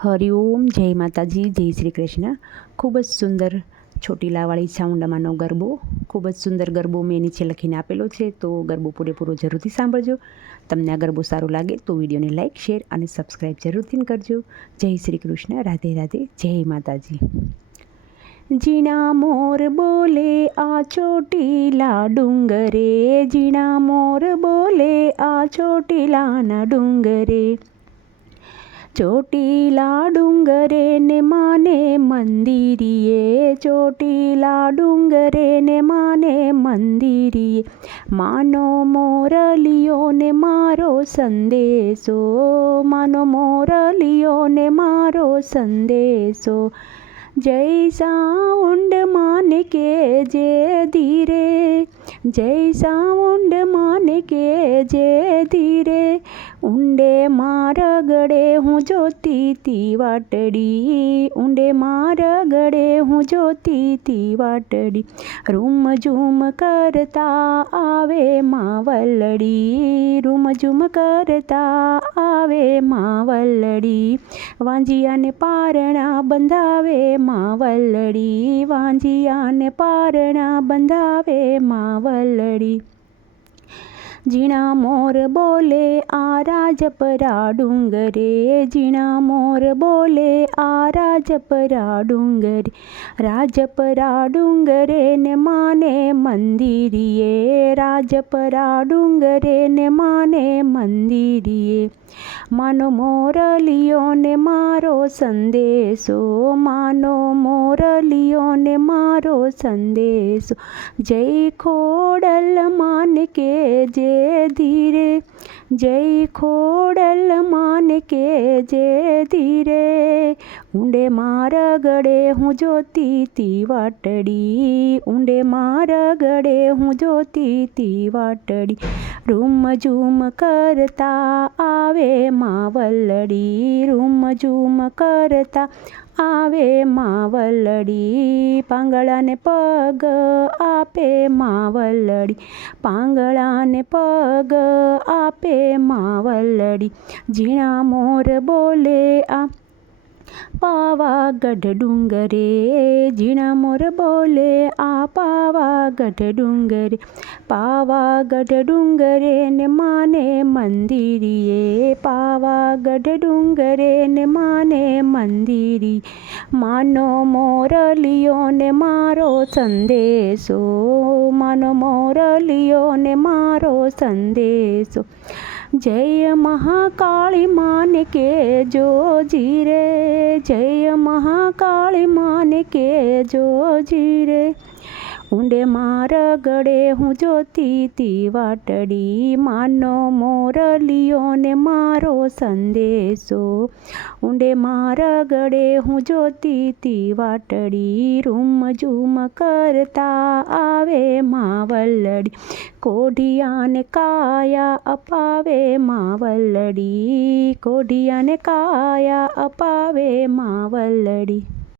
હરિઓમ, જય માતાજી, જય શ્રી કૃષ્ણ। ખૂબ જ સુંદર ચોટીલાવાળી ચામુંડામાનો ગરબો, ખૂબ જ સુંદર ગરબો મેં નીચે લખીને આપેલો છે, તો ગરબો પૂરેપૂરો જરૂરથી સાંભળજો। તમને આ ગરબો સારો લાગે તો વિડીયોને લાઇક, શેર અને સબસ્ક્રાઈબ જરૂરથી કરજો। જય શ્રી કૃષ્ણ, રાધે રાધે, જય માતાજી। જીણા મોર બોલે આ ચોટીલા ડુંગરે, જીણા મોર બોલે આ ચોટીલાના ડુંગરે, ચોટીલા ડુંગરે ને માને મંદિરીએ, ચોટીલા ડુંગરે ને માને મંદિરીએ, માનો મોરલિયો ને મારો સંદેશો, માનો મોરલિયો ને મારો સંદેશો। જય સાઉન્ડ માને કે જે ધીરે, જય સાઉન્ડ માને કે જે ધીરે, ઊંડે મારા ગળે હું જોતી તી વાટડી, ઊંડે મારા ગળે હું જોતી તી વાટડી, રૂમ ઝૂમ કરતા આવે માવલડી, રૂમ ઝૂમ કરતા આવે માવલડી, વાંજિયાને પારણા બંધાવે માવલડી, વાંજિયાને પારણા બંધાવે માવલડી। જીણા મોર બોલે આ રાજપરા ડુંગરે, જીણા મોર બોલે આ રાજપરા ડુંગરે, રાજપરા ડુંગરે ને માને મંદિરીએ, રાજપરા ડુંગરે ને માને મંદિરીએ, માનો મોરલિયો ને મારો સંદેશો, માનો મોરલિયો ને મારો સંદેશો। જય ખોડલ માને કે જે ધીરે, જય ખોડલ માને કે જે ધીરે, ઊંડે મારા ગળે હું જોતી તી વાટડી, ઊંડે મારા ગળે હું જોતી તી વાટડી, રૂમ ઝૂમ કરતા આવે માવલડી, રૂમ ઝૂમ કરતા આવે માવલડી, પાંગળાને પગ આપે માવલડી, પાંગળાને પગ આપે માવલડી। જીણા મોર બોલે આ પાવાગઢ ડુંગરે, જીણા મોર બોલે આ પાવાગઢ ડુંગરે, પાવાગઢ ડુંગરે ને માને મંદિરીએ, પાવાગઢ ડુંગરે ને માને મંદિરી, માનો મોરલિયો ને મારો સંદેશો, માનો મોરલિયો ને મારો સંદેશો। જય મહાકાળી માને કે જો જીરે, જય મહાકાળી માને કે જો જીરે, ઊંડે મારા ગળે હું જોતી તી વાટડી, માનો મોરલિયો ને મારો સંદેશો, ઊંડે મારા ગળે હું જોતી તી વાટડી, રૂમ ઝૂમ કરતા આવે માવલડી, કોઢિયાને કાયા અપાવે માવલડી, કોઢિયાને કાયા અપાવે માવલડી।